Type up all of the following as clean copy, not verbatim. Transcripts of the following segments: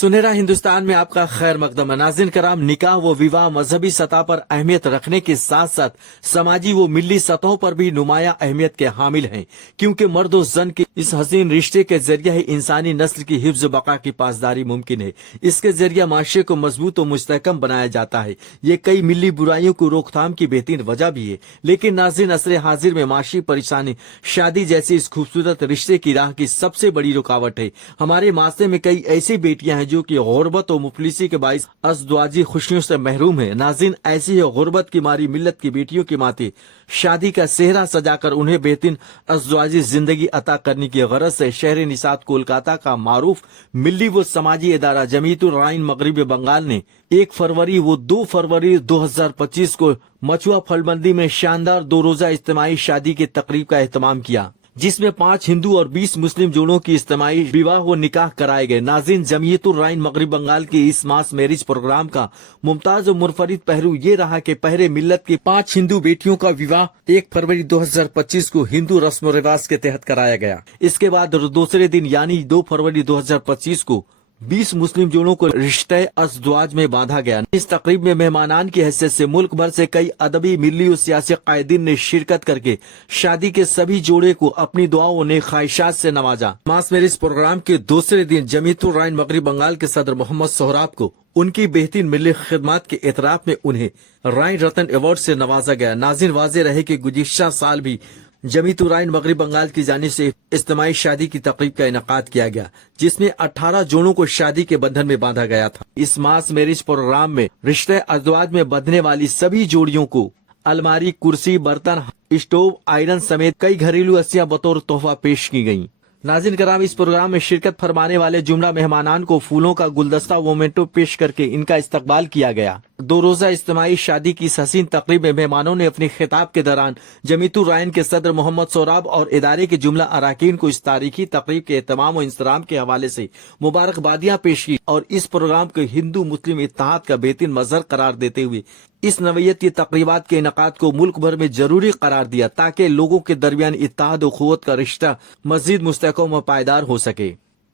सुनहरा हिंदुस्तान में आपका खैर मकदम। नाज़रीन कराम, निकाह व विवाह मजहबी सतह पर अहमियत रखने के साथ साथ समाजी व मिली सतहों पर भी नुमाया अहमियत के हामिल हैं, क्योंकि मर्द और जन के इस हसीन रिश्ते के जरिए ही इंसानी नस्ल की हिफ्ज बका की पासदारी मुमकिन है। इसके जरिए माशरे को मजबूत और मुस्तहकम बनाया जाता है। ये कई मिली बुराइयों को रोकथाम की बेहतरीन वजह भी है। लेकिन नाज़रीन, असरे हाजिर में माशी परेशानी शादी जैसी इस खूबसूरत रिश्ते की राह की सबसे बड़ी रुकावट है। हमारे माशरे में कई ऐसी बेटियां हैं जो कि गुर्बत और मुफलिसी के बाइस अज़दवाजी खुशियों से महरूम है। नाज़रीन, ऐसी है गुर्बत की मारी मिल्लत की बेटियों की माते शादी का सेहरा सजाकर उन्हें बेहतरीन अज़दवाजी जिंदगी अता करने की गरज से शहर निसात कोलकाता का मारूफ मिली व समाजी इदारा जमीयतुर राइन मगरिब बंगाल ने 1 फरवरी व 2 फरवरी 2025 को मचुआ फलबंदी में शानदार 2 रोजा इज्तिमाई शादी की तकरीब का एहतमाम किया, जिसमें 5 हिंदू और 20 मुस्लिम जोड़ों की इज्तिमाई विवाह व निकाह कराए गए। नाज़रीन, जमीयतुर राइन मगरिब बंगाल के इस मास मैरिज प्रोग्राम का मुमताज और मुनफरिद पहलू ये रहा कि पहले मिल्लत की 5 हिंदू बेटियों का विवाह 1 फरवरी 2025 को हिंदू रस्म रिवाज के तहत कराया गया। इसके बाद दूसरे दिन यानी 2 फरवरी 2025 को 20 मुस्लिम जोड़ों को रिश्ते अज़दवाज में बांधा गया। इस तकरीब में मेहमानान की हैसियत से मुल्क भर से कई अदबी, मिली और सियासी कायदीन ने शिरकत करके शादी के सभी जोड़े को अपनी दुआओं ने ख्वाहिशात से नवाजा। मास मैरिज प्रोग्राम के दूसरे दिन जमीयतुर राइन मगरिब बंगाल के सदर मोहम्मद सोहराब को उनकी बेहतरीन मिली खिदमत के एतराफ में उन्हें राइन रतन अवार्ड से नवाजा गया। नाज़रीन, वाज़ेह रहे कि गुज़िश्ता साल भी जमीयतुर राइन मगरिब बंगाल की जानिब से इज्तिमाई शादी की तकरीब का इनेकाद किया गया, जिसमें 18 जोड़ों को शादी के बंधन में बांधा गया था। इस मास मैरिज प्रोग्राम में रिश्ते अज़दवाज में बंधने वाली सभी जोड़ियों को अलमारी, कुर्सी, बर्तन, स्टोव, आयरन समेत कई घरेलू अशिया बतौर तोहफा पेश की गयी। नाज़रीन कराम, इस प्रोग्राम में शिरकत फरमाने वाले जुमला मेहमानान को फूलों का गुलदस्ता व मोमेंटो पेश करके इनका इस्तकबाल किया गया। 2 रोजा इज्तिमाई शादी की इस हसीन तकरीब में मेहमानों ने अपने खिताब के दौरान जमीयतुर राइन के सदर मोहम्मद सोहराब और इदारे के जुमला अराकीन को इस तारीखी तकरीब के एहतमाम और इंतजाम के हवाले से मुबारकबादियां पेश की और इस प्रोग्राम को हिंदू मुस्लिम इत्तेहाद का बेहतरीन मजहर करार देते हुए इस नवैयत की तकरीबात के इनेकाद को मुल्क भर में जरूरी करार दिया, ताकि लोगों के दरमियान इत्तेहाद और क़ुव्वत का रिश्ता मजीद मुस्तहकम व पायदार हो सके।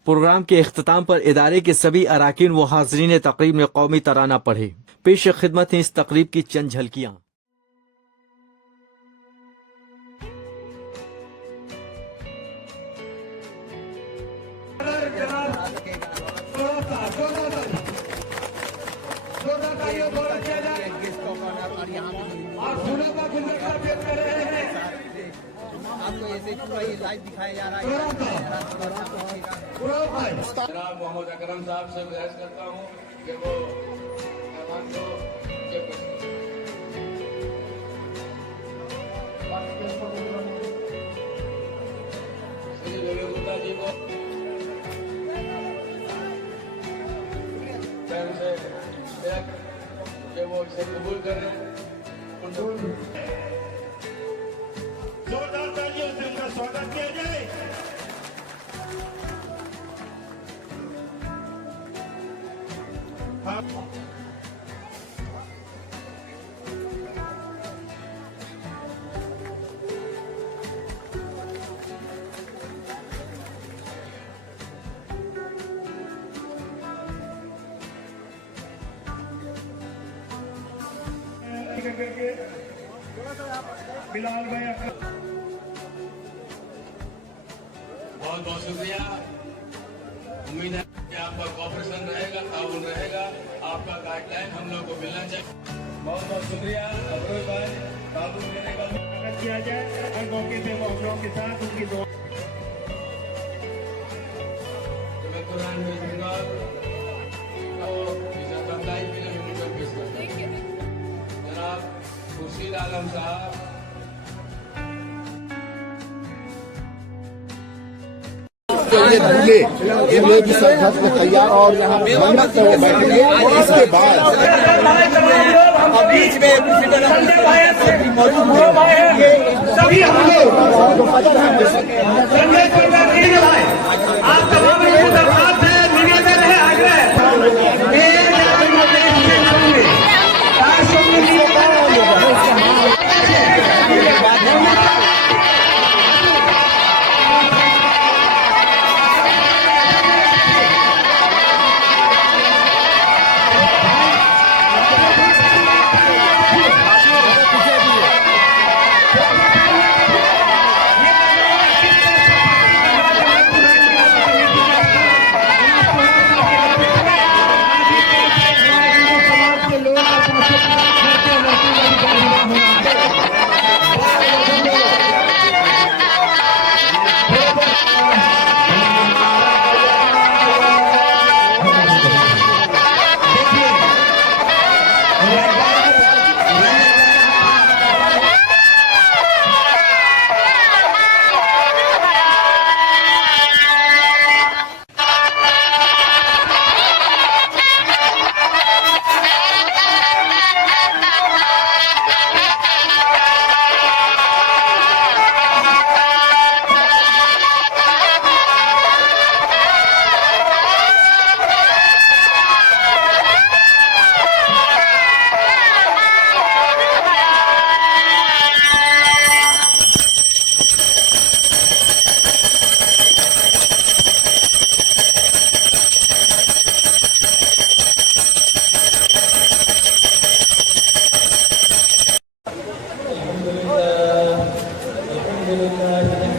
प्रोग्राम के इख्तिताम पर इदारे के सभी अराकीन व हाज़रीन तकरीब में कौमी तराना पढ़े। पेश खिदमत है इस तकरीब की चंद झलकियां। आपको ऐसे पूरा ये लाइव दिखाया जा रहा है। जनाब मोहम्मद अकरम साहब से गुजारिश करता हूँ कि वो मेहमान को श्री देवेगुप्ता जी को कि वो इसे कबूल करें। जोरदार तालियों से उनका स्वागत किया जाए। बिलाल भाई, बहुत बहुत शुक्रिया। उम्मीद है कि आपका कॉपरेशन रहेगा, ताउन रहेगा, आपका गाइडलाइन हम लोग को मिलना चाहिए। बहुत बहुत शुक्रिया अफरोज भाई, ताउन देने का स्वागत किया जाए। हर मौके पे मौजूदों के साथ उनकी दुआ। जमीयतुर राइन मगरिब बंगाल को इजाजत अप्लाई के लिए मिलकर पेश करते हैं जनाब खुर्शीद आलम साहब। ये दूल्हे ये लोग इस घर में तैयार और यहाँ मन्नत करके बैठेंगे। इसके बाद बीच में मौजूद है सभी हम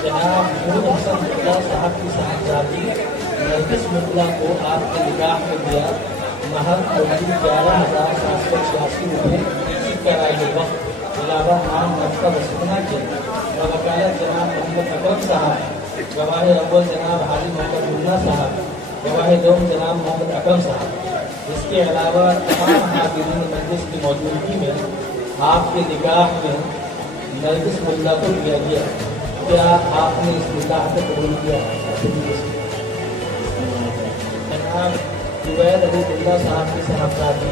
जनाब साहब की साहबजादी नरगिस मुल्ला को आपके निगाह में दिया महल करीब 11,786 रुपये कराए वक्त अलावा नाम नफ्ता वसना के वकालत जनाब मोहम्मद अकरम साहब गवाह अव्वल जनाब हाजी मोहम्मद मुन्ना साहब गवाह दोम जनाब मोहम्मद अकरम साहब। इसके अलावा तमाम हाजिरीन मजलिस की मौजूदगी में आपके निगाह में नरगिस मुल्ला को दिया गया। क्या आपने इस निकाह को कबूल किया? जनाब जुबैर अली मुल्ला साहब के साहबजादी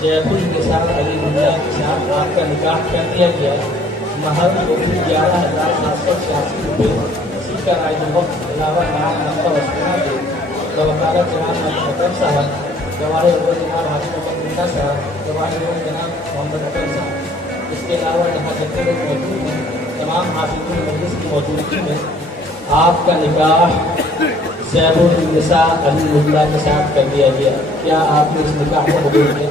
जयपुर के साथ अली मुल्ला के साथ आपका निकाह कर दिया गया। महल को 11,786 रुपये इसी का राय वक्त अलावा नाम नफ्ता वसना के वकालत जनाब मोहम्मद साहब गवाह अव्वल जनाब हाजी मोहम्मद मुन्ना साहब गवाह अव्वल जनाब मोहम्मद अकरम साहब। इसके अलावा यहाँ जितने लोग मौजूद हैं तमाम हाफिज़ुल मजलिस की मौजूदगी में आपका निकाह ज़ैबुल निसा अली मुल्ला के साथ कर दिया गया। क्या आपने इस निकाह को कबूल किया?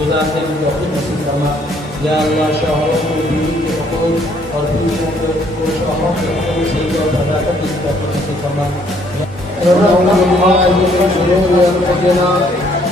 गुजारने की तौफीक नसीब फरमा। या अल्लाह शौहरों को बीवी के हकूक़ और बीवियों को शौहरों के हकूक़ सही और सदाकत की तौफीक नसीब फरमा।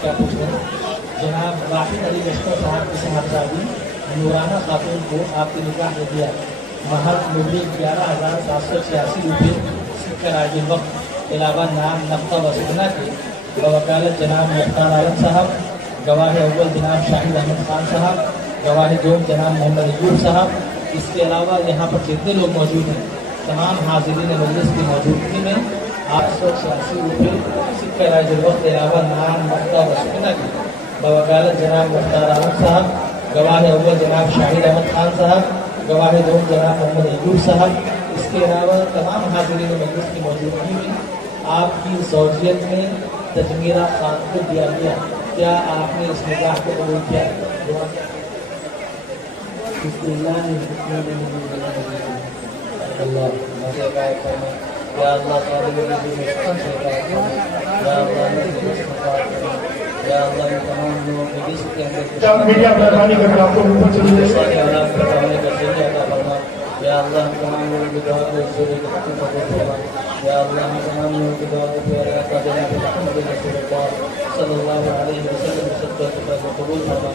क्या पूछना? जनाब राशिद अली लश्कर साहब की साहबजादी नूराना खातून को आपके निकाह में दिया। महल मुबली 11,786 रुपये कराए वक्त अलावा नाम नफ्ता वसना के वकालत जनाब मुख्तार आलम साहब गवाह अव्वल जनाब शाहिद अहमद खान साहब गवाह दोम जनाब मोहम्मद अयूब साहब। इसके अलावा यहाँ पर जितने लोग मौजूद हैं तमाम हाजिरीन मजलिस की मौजूदगी में 886 रुपये सिक्का राज वक्त अलावा नाम नफ्ता वसना की वकालत जनाब मुख्तार आलम साहब गवाह अव्वल जनाब शाहिद अहमद खान साहब गवाह दोम जनाब मोहम्मद अयूब साहब। इसके अलावा तमाम हाजिरीन मजलिस की मौजूदगी में आपकी ज़ौजियत में तजमीरा खान को दिया गया। क्या आपने इस निकाह को कबूल किया? या अल्लाह या अल्लाह तमाम लोगों के रिज़्क़ के अंदर मीडिया मेहरबानी करके आपको ऊपर चलिए या अल्लाह तमाम लोगों की दुआ को जोड़े के तक फरमा या अल्लाह तमाम लोगों की दुआ को पूरा करता देना के मोहम्मद रसूलुल्लाह सल्लल्लाहु अलैहि वसल्लम सत्ता को कबूल फरमा।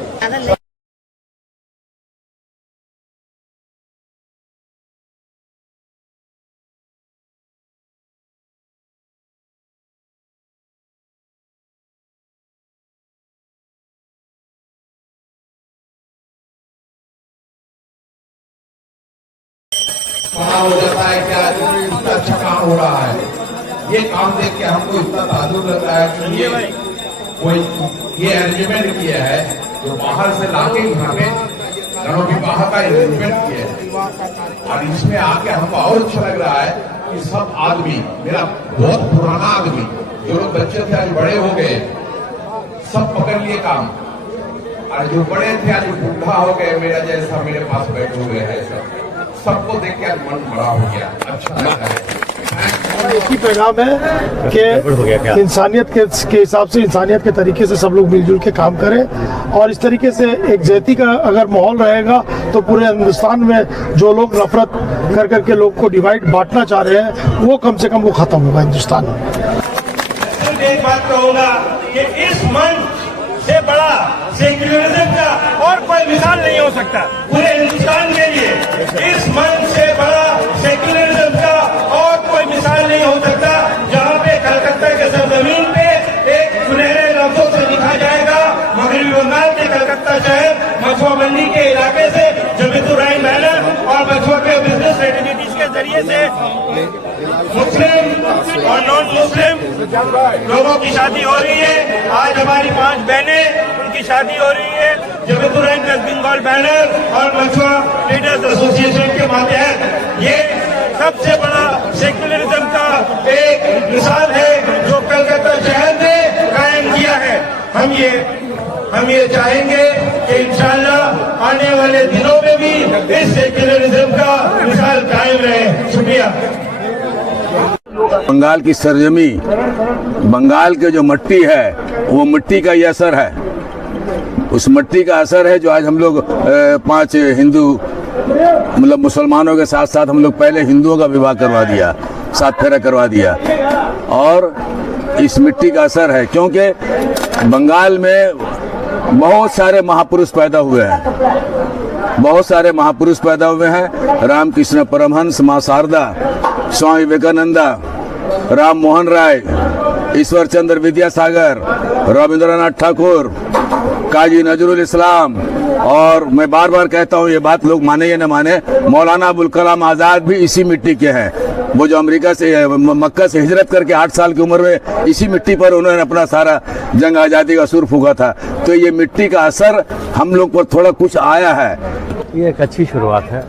वहाँ हो जाता है क्या इतना अच्छा काम हो रहा है। ये काम देख के हमको इतना ताजुब लग रहा है कि ये कोई ये अरेंजमेंट किया है जो बाहर से लाके यहाँ पे घरों के बाहर का अरेंजमेंट किया है। और इसमें आके हमको और अच्छा लग रहा है कि सब आदमी, मेरा बहुत पुराना आदमी, जो लोग बच्चे थे आज बड़े हो गए, सब पकड़ लिए काम। और जो बड़े थे आज बूढ़ा हो गए, मेरा जैसा मेरे पास बैठे हुए हैं, सबको देख के आज मन बड़ा हो गया, अच्छा लगता है। एक ही पैगाम है कि इंसानियत के हिसाब से, इंसानियत के तरीके से सब लोग मिलजुल के काम करें। और इस तरीके से एक जाति का अगर माहौल रहेगा तो पूरे हिंदुस्तान में जो लोग नफरत कर करके लोग को डिवाइड बांटना चाह रहे हैं, वो कम से कम वो खत्म होगा हिंदुस्तान में। एक बात कहूँगा कि इस मंच से बड़ा सेक्युलरिज्म का और कोई मिसाल नहीं हो सकता पूरे हिंदुस्तान के लिए। इस मंच से बड़ा सेक्युलरिज्म का और कोई मिसाल नहीं हो सकता, जहाँ पे कलकत्ता के सरजमीन पे एक सुनहरे लफ्जों से लिखा जाएगा, मगरबी बंगाल के कलकत्ता शहर मछुआ मंडी के इलाके से जमीतुर्रहमान बैनर और मछुआ के बिजनेस एक्टिविटीज के जरिए से मुस्लिम और नॉन मुस्लिम लोगों की शादी हो रही है। आज हमारी 5 बहनें, उनकी शादी हो रही है जमीतुर्रहमान वेस्ट बंगाल बैनर और मछुआ ट्रेडर्स एसोसिएशन के माध्यम। ये सबसे बड़ा सेक्युलरिज्म का एक मिसाल है जो कलकत्ता शहर ने कायम किया है। हम ये चाहेंगे कि इंशाअल्लाह आने वाले दिनों में भी इस सेक्युलरिज्म का मिसाल कायम रहे। शुक्रिया। बंगाल की सरजमी, बंगाल के जो मिट्टी है, वो मिट्टी का ही असर है। उस मिट्टी का असर है जो आज हम लोग 5 हिंदू मतलब मुसलमानों के साथ साथ हम लोग पहले हिंदुओं का विवाह करवा दिया, 7 फेरा करवा दिया। और इस मिट्टी का असर है क्योंकि बंगाल में बहुत सारे महापुरुष पैदा हुए हैं, बहुत सारे महापुरुष पैदा हुए हैं। रामकृष्ण परमहंस, माँ शारदा, स्वामी विवेकानंदा, राम मोहन राय, ईश्वर चंद्र विद्यासागर, रविंद्रनाथ ठाकुर, काजी नजरुल इस्लाम, और मैं बार बार कहता हूँ ये बात लोग माने या न माने, मौलाना अबुल कलाम आज़ाद भी इसी मिट्टी के हैं। वो जो अमेरिका से मक्का से हिजरत करके 8 साल की उम्र में इसी मिट्टी पर उन्होंने अपना सारा जंग आज़ादी का सुर फूंका था। तो ये मिट्टी का असर हम लोग पर थोड़ा कुछ आया है। ये एक अच्छी शुरुआत है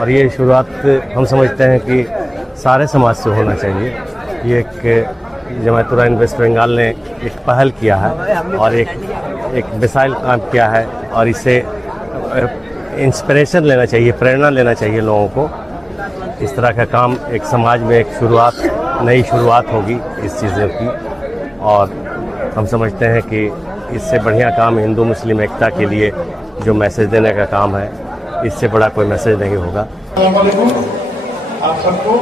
और ये शुरुआत हम समझते हैं कि सारे समाज से होना चाहिए। ये एक जमात-उर-रहमान वेस्ट बंगाल ने एक पहल किया है और एक मिसाइल काम किया है और इससे इंस्पिरेशन लेना चाहिए, प्रेरणा लेना चाहिए लोगों को। इस तरह का काम एक समाज में एक शुरुआत, नई शुरुआत होगी इस चीज़ों की, और हम समझते हैं कि इससे बढ़िया काम हिंदू मुस्लिम एकता के लिए जो मैसेज देने का काम है, इससे बड़ा कोई मैसेज नहीं होगा। आप सबको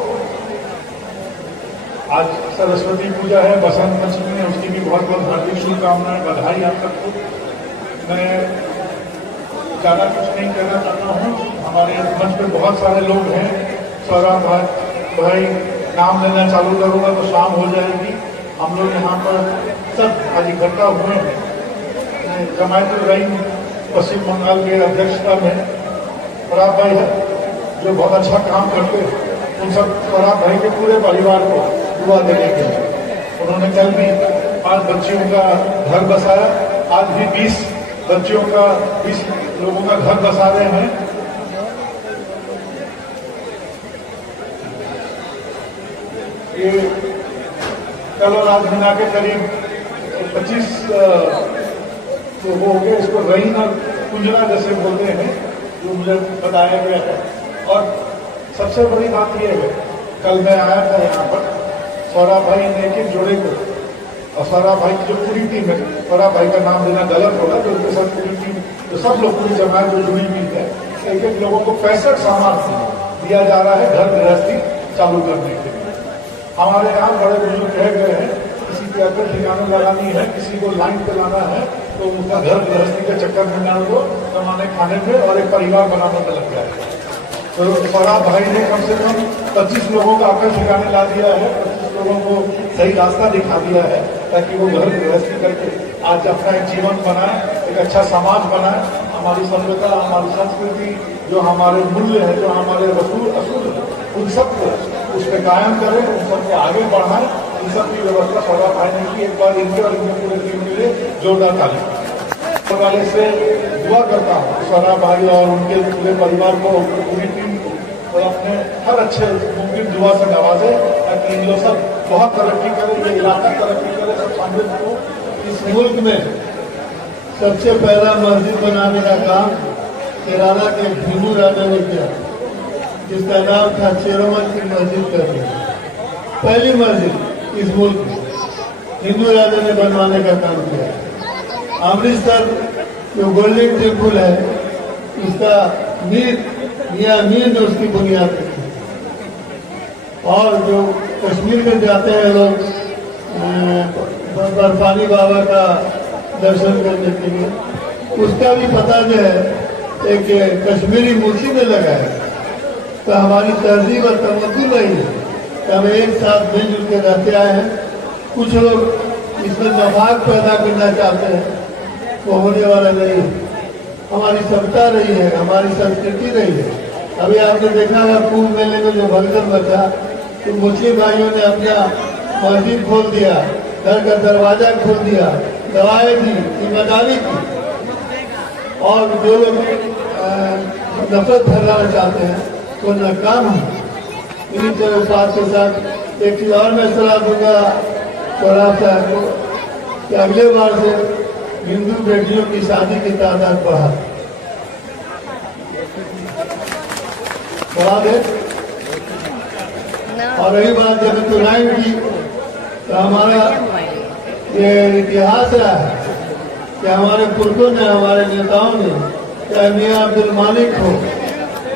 आज सरस्वती पूजा है, बसंत पंचमी है, उसकी भी बहुत बहुत हार्दिक शुभकामनाएं, बधाई आप सबको। मैं ज़्यादा कुछ नहीं कहना चाहता हूँ। हमारे मंच पे बहुत सारे लोग हैं। सौरभ भाई नाम लेना चालू करूँगा तो शाम हो जाएगी। हम लोग यहाँ पर सब आज इकट्ठा हुए हैं। जमात-उर-रहमान पश्चिम बंगाल के अध्यक्षता में सौरभ भाई जो बहुत अच्छा काम करते हैं, उन सब सौरभ भाई के पूरे परिवार को दुआ देने के लिए उन्होंने कल भी 5 बच्चियों का घर बसाया। आज भी 20 बच्चियों का 20 लोगों का घर बसा रहे हैं। ये कल और आज मिला के करीब 25 लोग हो गए। इसको रहीन और कुंजरा जैसे बोलते हैं, जो मुझे बताया गया है। और सबसे बड़ी बात यह है, कल मैं आया था यहाँ पर, सौरभ भाई ने एक जोड़े को, और सौरभ भाई की जो पूरी टीम है, सौरभ भाई का नाम लेना गलत होगा, तो उनके साथ पूरी टीम, तो सब लोग पूरी जमात जो जुड़ी हुई है, एक लोगों को 65 सामान दिया जा रहा है घर गृहस्थी चालू करने के लिए। हमारे यहाँ बड़े बुजुर्ग कह गए हैं, किसी के अगर ठिकाने लगानी है, किसी को लाइन पे लाना है, तो उनका घर गृहस्थी के चक्कर में ना हो, कमाने खाने पे और एक परिवार बनाने में लग जाए। तो सौरभ भाई ने कम से कम 25 लोगों का आकर ठिकाने ला दिया है, 25 लोगों को सही रास्ता दिखा दिया है, ताकि वो घर गृहस्थी करके आज अपना एक जीवन बनाए, एक अच्छा समाज बनाए। हमारी सभ्यता, हमारी संस्कृति, जो हमारे मूल्य है, जो हमारे असूल उन सबको उस पर कायम करें, उन सबको आगे बढ़ाएं। इन सब की व्यवस्था सौदा पाने की एक बार इनके और इनके पूरे टीम के लिए जोरदार ताली वाले से दुआ करता हूँ सौरभ भाई और उनके पूरे परिवार को, पूरी टीम को, और अपने हर अच्छे मुमकिन दुआ से नवाजे ताकि इन लोग सब बहुत तरक्की करें, ये इलाका तरक्की करे, सब शामिल हो। इस मुल्क में सबसे पहला मस्जिद बनाने का काम केरला के हिंदू राजा ने किया, जिसका नाम था चेरोमल की मस्जिद करके। पहली मस्जिद इस मुल्क में हिंदू राजा ने बनवाने का काम किया। अमृतसर जो गोल्डन टेम्पल है, उसका मियां मीर ने उसकी बुनियाद रखी। और जो कश्मीर में जाते हैं लोग बर्फानी बाबा का दर्शन करने के लिए, उसका भी पता जो है एक कश्मीरी मूर्ति में लगा है। तो हमारी तरजीह और तमद्दुन रही है कि हम एक साथ मिलजुल के रहते आए हैं। कुछ लोग इसमें मफाद पैदा करना चाहते हैं, वो होने वाला नहीं है। हमारी सभ्यता रही है, हमारी संस्कृति रही है। अभी आपने देखा है कुंभ मेले में जो भगदड़ मचा, तो मुस्लिम भाइयों ने अपना मस्जिद खोल दिया, घर का दरवाजा खोल दिया, दवाएं दी, जिम्मेदारी की। और जो लोग नफरत फैलाना चाहते हैं तो नाकाम है। इन्हीं तरह के साथ एक चीज और मैं सलाह दूंगा सौरभ साहब को कि अगले बार से हिंदू बेटियों की शादी की तादाद बढ़ा दे। और रही बात जगतुराइन की, तो हमारा ये इतिहास रहा है कि हमारे पुरखों ने, हमारे नेताओं ने, चाहे मियां अब्दुल मालिक हो,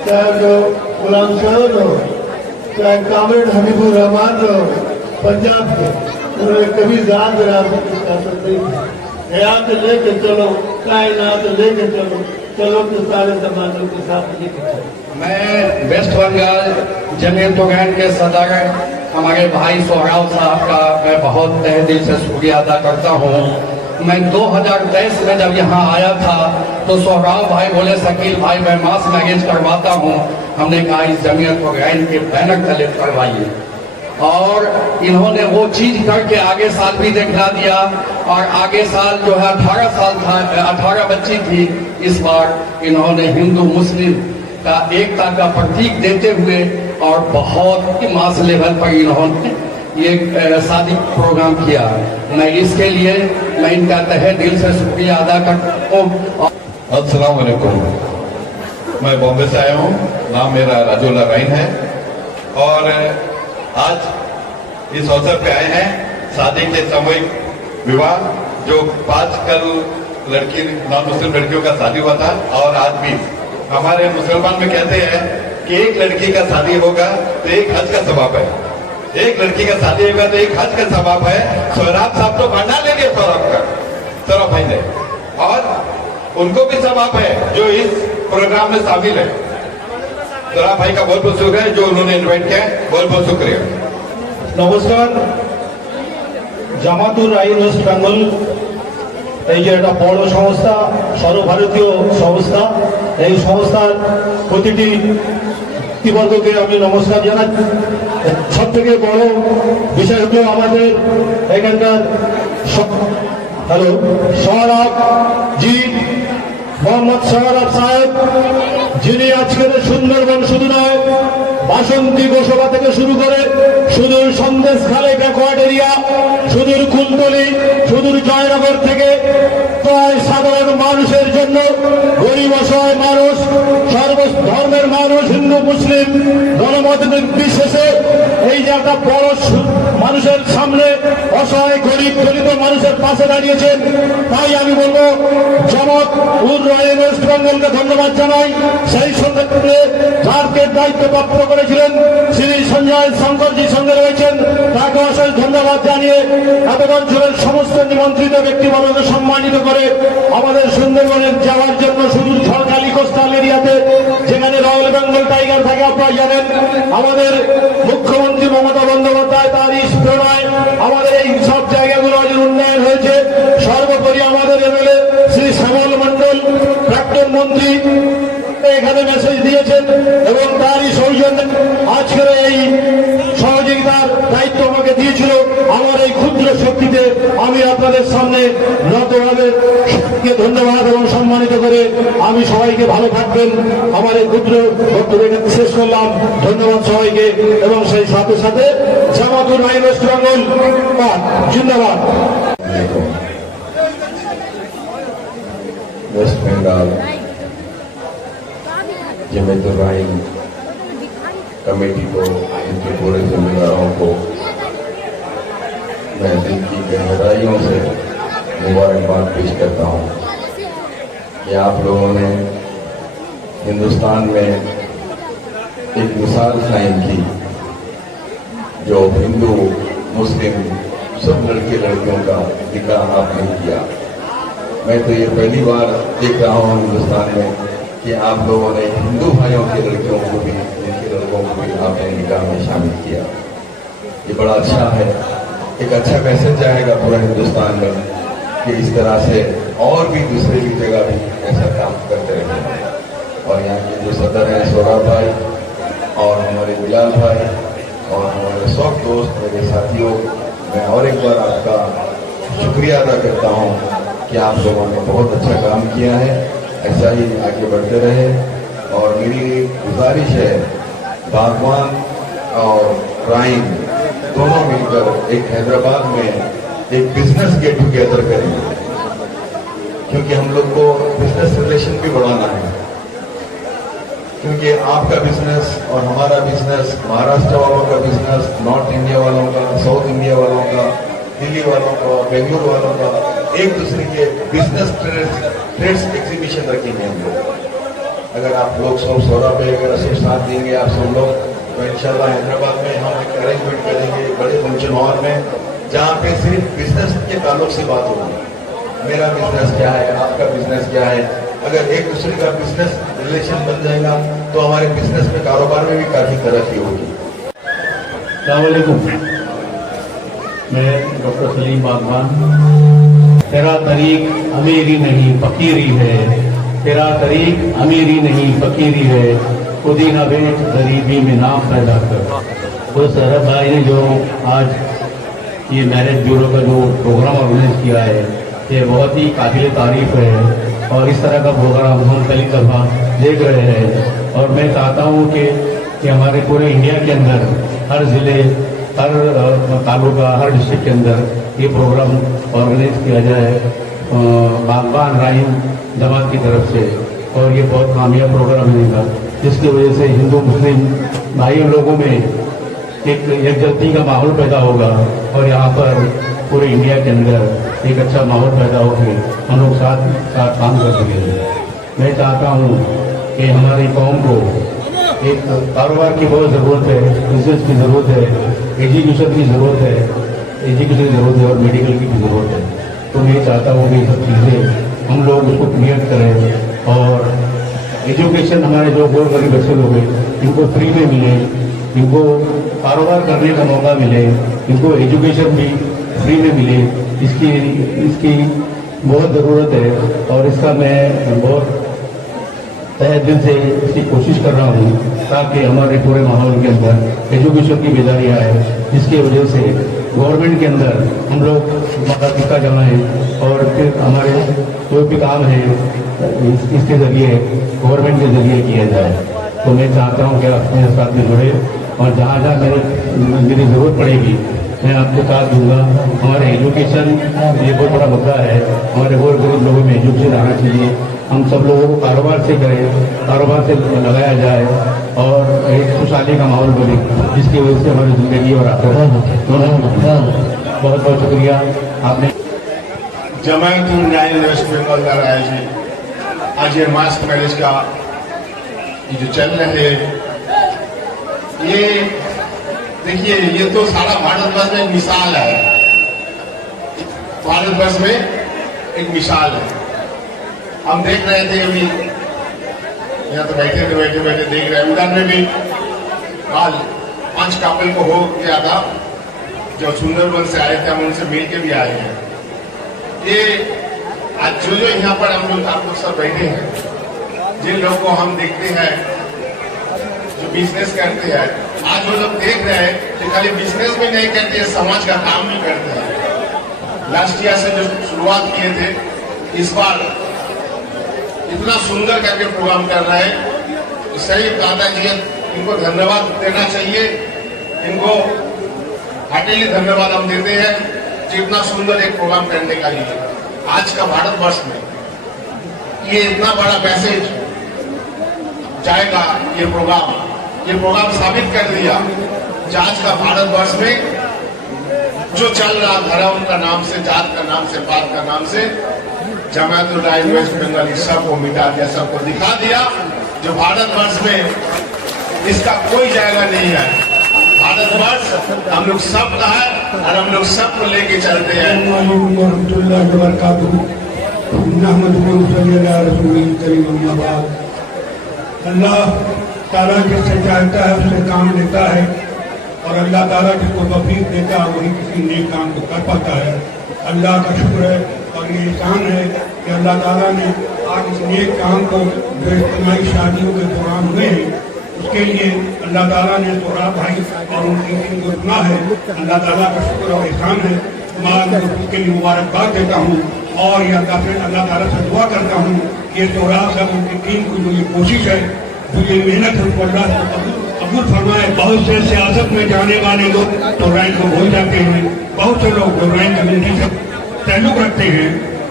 चाहे जो गुलाम सैयद हो, चाहे कामरेड हबीबुर रहमान हो पंजाब के, उन्होंने कभी जात विरासत की सियासत नहीं की। हयात लेके चलो, कायनात लेके चलो, चलो के सारे समाजों के साथ लेके चलो। मैं वेस्ट बंगाल जमीयत उलमा के सदर हमारे भाई सोहराब साहब का मैं बहुत तहे दिल से शुक्रिया अदा करता हूँ। मैं 2023 में जब यहाँ आया था तो सोहराब भाई बोले, शकील भाई मैं मास मैरिज करवाता हूँ। हमने कहा इस जमीयत उलमा के बैनर तले करवाइए, और इन्होंने वो चीज करके आगे साल भी दिखला दिया। और आगे साल जो है 18 साल था, 18 बच्ची थी। इस बार इन्होंने हिंदू मुस्लिम का एकता का प्रतीक देते हुए और बहुत ही मास लेवल पर इन्होंने ये शादी प्रोग्राम किया। मैं इसके लिए मैं इनका तहे दिल से शुक्रिया अदा करता हूँ। अस्सलाम वालेकुम। मैं बॉम्बे से आया हूँ, नाम मेरा राजूला राइन है, और आज इस अवसर पे आए हैं शादी के सामूहिक विवाह, जो 5 कल लड़की नॉन मुस्लिम लड़कियों का शादी हुआ था। और आज भी हमारे मुसलमान में कहते हैं कि एक लड़की का शादी होगा तो एक हज का सवाब है, एक लड़की का शादी होगा तो एक हज का सवाब है। सौरभ साहब तो भंडार ले लिए सौरभ भाई ने, और उनको भी सवाब है जो इस प्रोग्राम में शामिल है। सौरभ भाई का बहुत बहुत शुक्रिया जो उन्होंने इन्वाइट किया है, बहुत बहुत शुक्रिया। নমস্কার। জামাতুর আইন ওয়েস্ট বেঙ্গল এই যে একটা বড় সংস্থা, সর্বভারতীয় সংস্থা, এই সংস্থার প্রতিটি ব্যক্তিবর্গকে আমি নমস্কার জানাই। সব থেকে বড় বিষয় হলো আমাদের এখানকার হ্যালো সৌরভ জি, মোহাম্মদ সৌরভ সাহেব, যিনি আজকের সুন্দরবন শুধু নয়, বাসন্তী গোসবা থেকে শুরু করে সুদূর সন্দেশখালী ব্যাকওয়ার্ড এরিয়া, সুদূর কুলতলি, সুদূর জয়নগর থেকে প্রায় সাধারণ মানুষের জন্য, গরিব অসহায় মানুষ, সর্বধর্মের মানুষ, হিন্দু মুসলিম গণমত নির্বিশেষে এই যে একটা বড় মানুষের সামনে অসহায় গরিব দলিত মানুষের পাশে দাঁড়িয়েছেন। তাই আমি বলবো জামাত উল রায়ে ওয়েস্ট বেঙ্গলকে ধন্যবাদ জানাই। সেই সঙ্গে যারকে দায়িত্বপ্রাপ্ত করেছিলেন শ্রী সঞ্জয় শঙ্করজির সঙ্গে রয়েছেন, তাকে অশেষ ধন্যবাদ জানিয়ে এত অঞ্চলের সমস্ত নিমন্ত্রিত ব্যক্তিবর্গকে সম্মানিত করে আমাদের সুন্দরবনের যাওয়ার জন্য সুদূর ঝড়খালি কোস্টাল এরিয়াতে, যেখানে রয়্যাল বেঙ্গল টাইগার থাকে আপনারা জানেন, আমাদের মুখ্যমন্ত্রী মমতা বন্দ্যোপাধ্যায় তার প্রেরণায় আমাদের এই সব জায়গাগুলো আজ উন্নয়ন হয়েছে। সর্বোপরি আমাদের এমএলএ শ্রী শ্যামল মন্ডল, প্রাক্তন মন্ত্রী, এখানে মেসেজ দিয়েছেন এবং তারই সৌজন্যে আজকের আপনাদের সামনে নতভাবে সবাইকে ধন্যবাদ এবং সম্মানিত করে আমি সবাইকে ভালো থাকবেন আমার এই ক্ষুদ্র বক্তব্য এখানে শেষ করলাম। ধন্যবাদ সবাইকে এবং সেই সাথে সাথে জামাতুর রাহিম ওয়েস্ট বেঙ্গল জিন্দাবাদ। वेस्ट बंगाल जमातुर राहिम कमेटी को, इनके पूरे जिम्मेदारों को मैं दिल की गहराइयों से मुबारकबाद पेश करता हूँ कि आप लोगों ने हिंदुस्तान में एक मिसाल कायम की, जो हिंदू मुस्लिम सब लड़के लड़कियों का निकाह आपने किया। मैं तो ये पहली बार देख रहा हूँ हिंदुस्तान में कि आप लोगों ने हिंदू भाइयों के लड़कियों को भी, इनके लड़कों को भी आपने निकाह में शामिल किया। ये बड़ा अच्छा है, एक अच्छा मैसेज जाएगा पूरा हिंदुस्तान में कि इस तरह से और भी दूसरे भी जगह भी ऐसा काम करते रहें। और यहाँ के जो सदर हैं सौरभ भाई और हमारे बिलाल भाई और हमारे सब दोस्त, मेरे साथियों, मैं और एक बार आपका शुक्रिया अदा करता हूँ कि आप लोगों ने बहुत अच्छा काम किया है। ऐसा ही आगे बढ़ते रहे। और मेरी गुजारिश है, बागवान और राइम दोनों मिलकर एक हैदराबाद में एक बिजनेस गेट टुगेदर करेंगे, क्योंकि हम लोग को बिजनेस रिलेशन भी बढ़ाना है। क्योंकि आपका बिजनेस और हमारा बिजनेस, महाराष्ट्र वालों का बिजनेस, नॉर्थ इंडिया वालों का, साउथ इंडिया वालों का, दिल्ली वालों का, बेंगलुरु वालों का, एक दूसरे के बिजनेस ट्रेड्स एग्जीबिशन रखेंगे हम लोग। अगर आप लोग सब सौरा पे अगर सब साथ देंगे आप सब लोग, तो इंशाल्लाह हैदराबाद में हम एक अरेंजमेंट करेंगे बड़े फंक्शन हॉल में, जहाँ पे सिर्फ बिजनेस के ताल्लुक से बात होगी। मेरा बिजनेस क्या है, आपका बिजनेस क्या है। अगर एक दूसरे का बिजनेस रिलेशन बन जाएगा तो हमारे बिजनेस में, कारोबार में भी काफी तरक्की होगी। अस्सलाम वालेकुम, मैं डॉक्टर सलीम बागवान। तेरा तरीक अमीरी नहीं फकीरी है, तेरा तरीक अमीरी नहीं फकीरी है, खुद ही ना बेच गरीबी में नाम पैदा कर। तो सरहद भाई ने जो आज ये मैरिज ब्यूरो का जो प्रोग्राम ऑर्गेनाइज किया है, ये बहुत ही काबिल तारीफ है। और इस तरह का प्रोग्राम हम पहली दफा देख रहे हैं। और मैं चाहता हूँ कि हमारे पूरे इंडिया के अंदर हर जिले, हर तालुका, हर डिस्ट्रिक्ट के अंदर ये प्रोग्राम ऑर्गेनाइज किया जाए बागवान राहिम जमात की तरफ से। और ये बहुत कामयाब प्रोग्राम रहेगा, जिसकी वजह से हिंदू मुस्लिम भाइयों लोगों में एक यकजहती का माहौल पैदा होगा। और यहाँ पर पूरे इंडिया के अंदर एक अच्छा माहौल पैदा होकर हम लोग साथ काम कर सकेंगे। मैं चाहता हूँ कि हमारी कौम को एक कारोबार की बहुत ज़रूरत है, बिजनेस की ज़रूरत है, एजुकेशन की ज़रूरत है, और मेडिकल की भी ज़रूरत है। तो मैं चाहता हूँ कि ये सब चीज़ें हम लोग उसको क्लियर करें। और एजुकेशन हमारे जो बहुत गरीब बच्चे लोग हैं, इनको फ्री में मिले, इनको कारोबार करने का मौका मिले, इनको एजुकेशन भी फ्री में मिले, इसकी बहुत ज़रूरत है। और इसका मैं बहुत तहे दिल से इसकी कोशिश कर रहा हूँ, ताकि हमारे पूरे माहौल के अंदर एजुकेशन की बेदारी आए, जिसकी वजह से गवर्नमेंट के अंदर हम लोग मौका जमाएं। और फिर हमारे जो भी काम है इसके ज़रिए, गवर्नमेंट के ज़रिए किया जाए। तो मैं चाहता हूँ कि आप मेरे साथ में जुड़े, और जहाँ जहाँ मेरी ज़रूरत पड़ेगी मैं आपको साथ दूंगा। हमारे एजुकेशन ये बहुत बड़ा मुद्दा है, हमारे बहुत गरीब लोगों में एजुकेशन आना चाहिए। हम सब लोगों को कारोबार से करें, कारोबार से लगाया जाए और एक खुशहाली का माहौल बने, जिसकी वजह से हमारी जिंदगी और आखिरत दोनों बहुत बहुत शुक्रिया। आपने जमातुर राहिम वेस्ट बंगाल द्वारा आयोजित आज ये मास मैरिज का ये जो चल रहे हैं, ये देखिए, ये तो सारा भारतवर्ष में एक मिसाल है। भारतवर्ष में एक मिसाल है। हम देख रहे थे अभी, यहाँ तो बैठे देख रहे हैं, उधर में भी कल 5 कपल को हो गया था जो सुंदरबन से आए थे, हम उनसे मिल के भी आए हैं। ये आज जो यहाँ पर हम लोग आप लोग सब बैठे हैं, जिन लोगों को हम देखते हैं जो बिजनेस करते हैं, आज वो लोग देख रहे हैं कि खाली बिजनेस भी नहीं करते हैं, समाज का काम भी करते हैं। लास्ट ईयर से जो शुरुआत किए थे, इस बार इतना सुंदर करके प्रोग्राम कर रहे हैं। तो सही दादाजी, इनको धन्यवाद देना चाहिए। इनको हार्टिली धन्यवाद हम देते हैं कि इतना सुंदर एक प्रोग्राम करने का लिए आज का भारतवर्ष में ये इतना बड़ा मैसेज जाएगा। ये प्रोग्राम साबित कर दिया कि आज का भारतवर्ष में जो चल रहा धर्म का नाम से, जात का नाम से, पात का नाम से, जमात उल हिंद वेस्ट बंगाल सबको मिटा दिया, सबको दिखा दिया जो भारतवर्ष में इसका कोई जायगा नहीं है। भारतवर्ष हम लोग सब का है और हम लोग सबको लेके चलते हैं। अल्लाह ताला जिससे चाहता है उससे काम लेता है और अल्लाह ताला जिसको तौफीक देता है वही किसी नेक काम को कर पाता है। अल्लाह का शुक्र है और ये एहसान है कि अल्लाह ताला ने आज इस नेक काम को जो इज्तिमाई शादियों के दौरान हुए हैं उसके लिए अल्लाह ताला ने सोहराब भाई और उनकी टीम को चुना है। अल्लाह ताला का शुक्र और एहसान है। मैं उसके लिए मुबारकबाद देता हूँ और ये अल्लाह ताला से दुआ करता हूँ कि सोहराब साहब उनकी टीम की जो ये कोशिश है, जो ये मेहनत है, उसको अल्लाह कबूल फरमाए। बहुत से सियासत में जाने वाले लोग तो रैन को भूल जाते हैं, बहुत से लोग जो रैन कम्युनिटी से ताल्लुक रखते हैं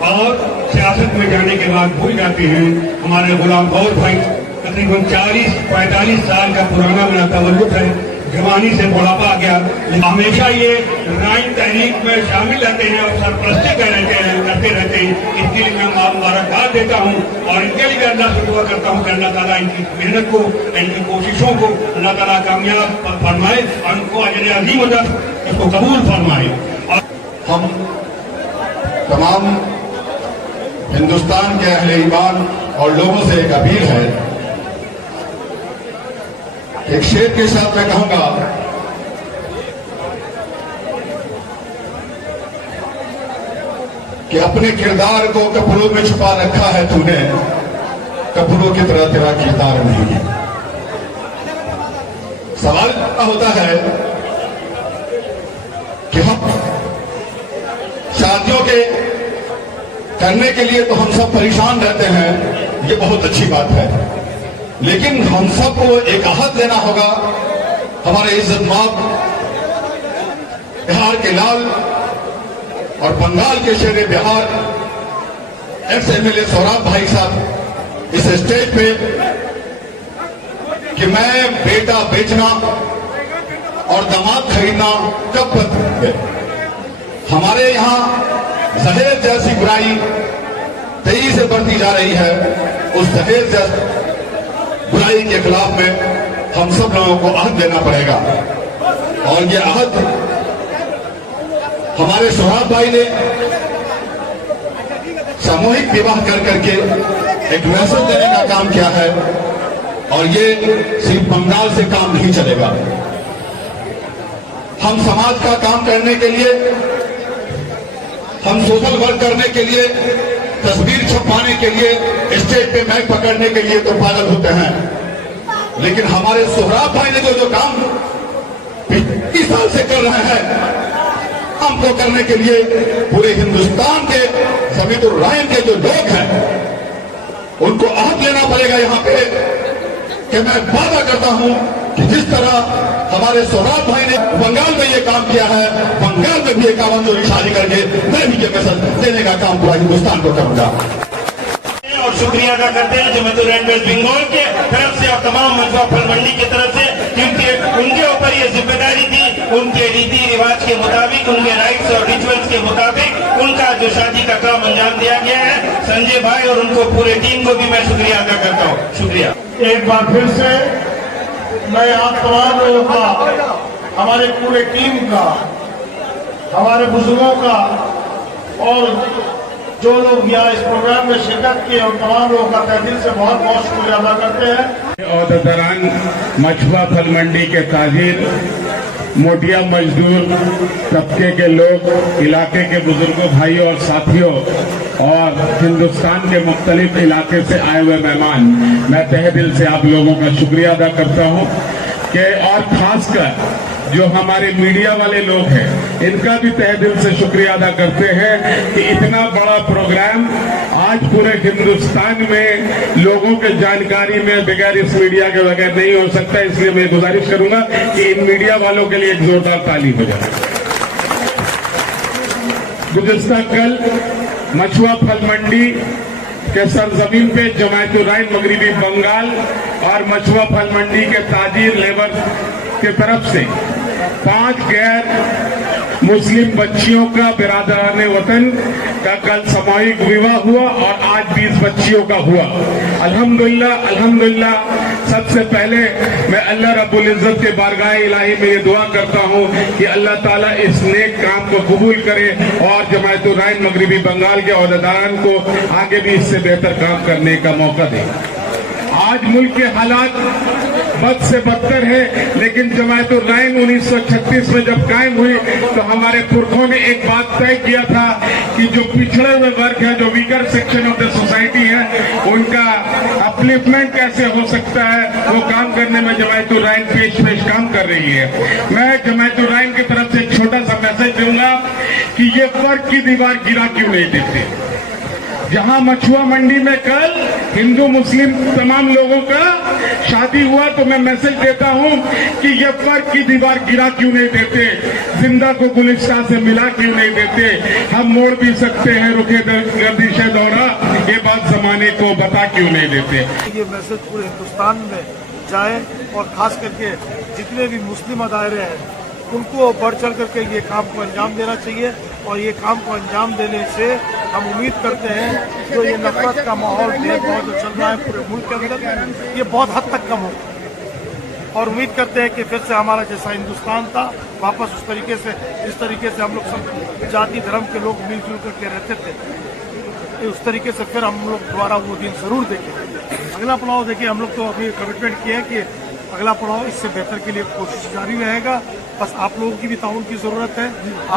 और सियासत में जाने के बाद भूल जाते हैं। हमारे गुलाम गौर भाई तकरीबन 40-45 साल का पुराना मेरा तवल्लुद है, जवानी से बुढ़ापा आ गया, हमेशा ये राइन तहरीक में शामिल रहते हैं और सरपरस्ती करते रहते हैं। इसके लिए मैं मुबारकबाद देता हूँ और इनके लिए अल्लाह से दुआ करता हूँ कि अल्लाह ताला इनकी मेहनत को, इनकी कोशिशों को अल्लाह ताला कामयाब फरमाए और उनको अजर अजीम इसको कबूल फरमाए। हम तमाम हिंदुस्तान के अहले ईमान और लोगों से एक अपील है, एक शेर के साथ मैं कहूंगा कि अपने किरदार को कपड़ों में छुपा रखा है तूने, कपड़ों की तरह तेरा किरदार नहीं है। सवाल होता है कि हम शादियों के करने के लिए तो हम सब परेशान रहते हैं, ये बहुत अच्छी बात है, लेकिन हम सबको एक आहत लेना होगा। हमारे इज्जतमाब बिहार के लाल और बंगाल के शेर बिहार एक्स-MLA सोहराब भाई साहब इस स्टेज पे कि मैं बेटा बेचना और दामाद खरीदना कब बंद है। हमारे यहाँ दहेज जैसी बुराई तेजी से बढ़ती जा रही है। उस दहेज जैसी बुराई के खिलाफ में हम सब लोगों को अहद लेना पड़ेगा और ये अहद हमारे सोहराब भाई ने सामूहिक विवाह कर करके एक मैसेज देने का काम किया है और ये सिर्फ बंगाल से काम नहीं चलेगा। हम समाज का काम करने के लिए, हम सोशल वर्क करने के लिए, तस्वीर छपवाने के लिए, स्टेज पे माइक पकड़ने के लिए तो पागल होते हैं, लेकिन हमारे सोहराब भाई ने जो काम 20 साल से कर रहे हैं, हमको करने के लिए पूरे हिंदुस्तान के जमीतुर रहमान के जो लोग हैं उनको अहद लेना पड़ेगा यहाँ पे कि मैं वादा करता हूँ कि जिस तरह हमारे सोहराब भाई ने बंगाल में ये काम किया है, बंगाल में भी एक आवाज शादी करके मैं भी ये मैसेज देने का काम पूरा हिंदुस्तान को करूंगा। और शुक्रिया अदा करते हैं जमात-उल हिंद वेस्ट बंगाल के तरफ से और तमाम मंजवा फल मंडी की तरफ से, क्योंकि उनके ऊपर ये जिम्मेदारी थी, उनके रीति रिवाज के मुताबिक, उनके राइट्स और रिचुअल्स के मुताबिक उनका जो शादी का काम अंजाम दिया गया है। संजय भाई और उनको पूरे टीम को भी मैं शुक्रिया अदा करता हूँ। शुक्रिया। एक बार फिर से मैं आप तमाम लोगों का, हमारे पूरे टीम का, हमारे बुजुर्गों का और जो लोग यहाँ इस प्रोग्राम में शिरकत किए और तमाम लोगों का तहे दिल से बहुत बहुत शुक्रिया अदा करते हैं। और दौरान मछुआ फल मंडी के ताजिर, मोटिया मजदूर तबके के लोग, इलाके के बुजुर्गों, भाइयों और साथियों और हिंदुस्तान के मुख्तलिफ इलाके से आए हुए मेहमान, मैं तहे दिल से आप लोगों का शुक्रिया अदा करता हूँ कि और खासकर जो हमारे मीडिया वाले लोग हैं, इनका भी तहे दिल से शुक्रिया अदा करते हैं कि इतना बड़ा प्रोग्राम आज पूरे हिंदुस्तान में लोगों के जानकारी में बगैर इस मीडिया के बगैर नहीं हो सकता। इसलिए मैं गुजारिश करूंगा कि इन मीडिया वालों के लिए एक जोरदार ताली हो जाए। गुज़िश्ता कल मछुआ फल मंडी के सरजमीन पे जमायत-उर-रहमान मगरिबी बंगाल और मछुआ फल मंडी के ताजिर लेबर की तरफ से 5 गैर मुस्लिम बच्चियों का बिरादरान वतन का कल सामूहिक विवाह हुआ और आज 20 बच्चियों का हुआ। अल्हम्दुलिल्लाह अल्हम्दुलिल्लाह। सबसे पहले मैं अल्लाह रब्बुल इज्जत के बारगाह इलाही में ये दुआ करता हूँ कि अल्लाह ताला इस नेक काम को कबूल करे और जमायत-उर-रहमान मगरिबी बंगाल के ओहदेदारान को आगे भी इससे बेहतर काम करने का मौका दे। आज मुल्क के हालात बद से बदतर है, लेकिन जमायत-उर-रहमान 1936 में जब कायम हुई तो हमारे पुरखों ने एक बात तय किया था कि जो पिछड़े हुए वर्ग है, जो weaker section of the society है, उनका अपलिफ्टमेंट कैसे हो सकता है, वो काम करने में जमायत-उर-रहमान पेश काम कर रही है। मैं जमायत-उर-रहमान की तरफ से एक छोटा सा मैसेज दूंगा कि ये फर्क की दीवार गिरा क्यों नहीं देते। जहां मछुआ मंडी में कल हिंदू मुस्लिम तमाम लोगों का शादी हुआ तो मैं मैसेज देता हूं कि ये फर्क की दीवार गिरा क्यों नहीं देते, जिंदा को गुलिस्तान से मिला क्यों नहीं देते। हम मोड़ भी सकते हैं रुके गर्दिश दौरा, ये बात जमाने को बता क्यों नहीं देते। ये मैसेज पूरे हिंदुस्तान में जाए और खास करके जितने भी मुस्लिम अदारे हैं उनको बढ़ चढ़ करके ये काम को अंजाम देना चाहिए और ये काम को अंजाम देने से हम उम्मीद करते हैं जो ये नफरत का माहौल भेदभाव जो चल रहा है पूरे मुल्क के अंदर, ये बहुत हद तक कम हो और उम्मीद करते हैं कि फिर से हमारा जैसा हिंदुस्तान था वापस उस तरीके से जिस तरीके से हम लोग सब जाति धर्म के लोग मिलजुल करके रहते थे, उस तरीके से फिर हम लोग दोबारा वो दिन जरूर देखें। अगला पड़ाव देखिए, हम लोग तो अभी कमिटमेंट किया है कि अगला पड़ाव इससे बेहतर के लिए कोशिश जारी रहेगा। बस आप लोगों की भी ताउन की जरूरत है।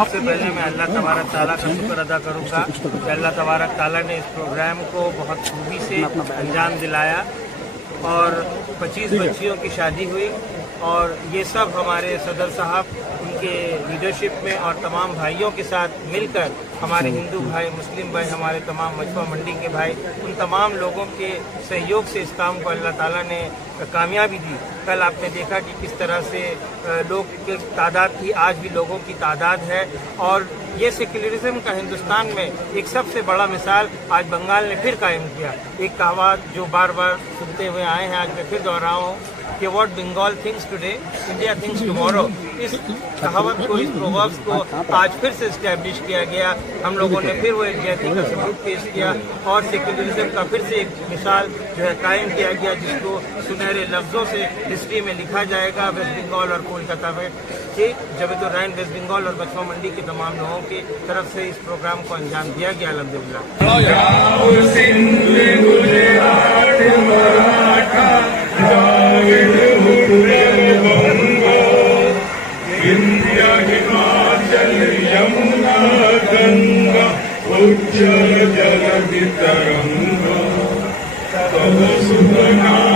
आपसे पहले मैं अल्लाह तबारक ताला का शुक्र अदा करूंगा कि अल्लाह तबारक ताला ने इस प्रोग्राम को बहुत खूबी से अंजाम दिलाया और 25 बच्चियों की शादी हुई और ये सब हमारे सदर साहब उनके लीडरशिप में और तमाम भाइयों के साथ मिलकर हमारे हिंदू भाई, मुस्लिम भाई, हमारे तमाम मछुआ मंडी के भाई, उन तमाम लोगों के सहयोग से इस काम को अल्लाह ताला ने कामयाबी दी। कल आपने देखा कि किस तरह से लोग की तादाद थी, आज भी लोगों की तादाद है और ये सेक्युलरिज्म का हिंदुस्तान में एक सबसे बड़ा मिसाल आज बंगाल ने फिर कायम किया। एक कहावत जो बार बार सुनते हुए आए हैं, आज मैं फिर दोहराऊं कि what Bengal thinks today India thinks tomorrow. इस कहावत को, इस प्रोवर्ब्स को आज फिर से इस्टेब्लिश किया गया। हम लोगों ने फिर वो एक जयती का सबूत पेश किया और सेक्युलरिज्म का फिर से एक मिसाल जो है कायम किया गया, जिसको सुनहरे लफ्जों से हिस्ट्री में लिखा जाएगा। वेस्ट बंगाल और कोलकाता में जमायत-उर-रहमान वेस्ट बंगाल और मछुआ मंडी के तमाम लोगों की तरफ से इस प्रोग्राम को अंजाम दिया गया। अल्हम्दुलिल्लाह। इंडिया हिमाचल यमुना गंगा उच्चल जल तरंगा तब सुना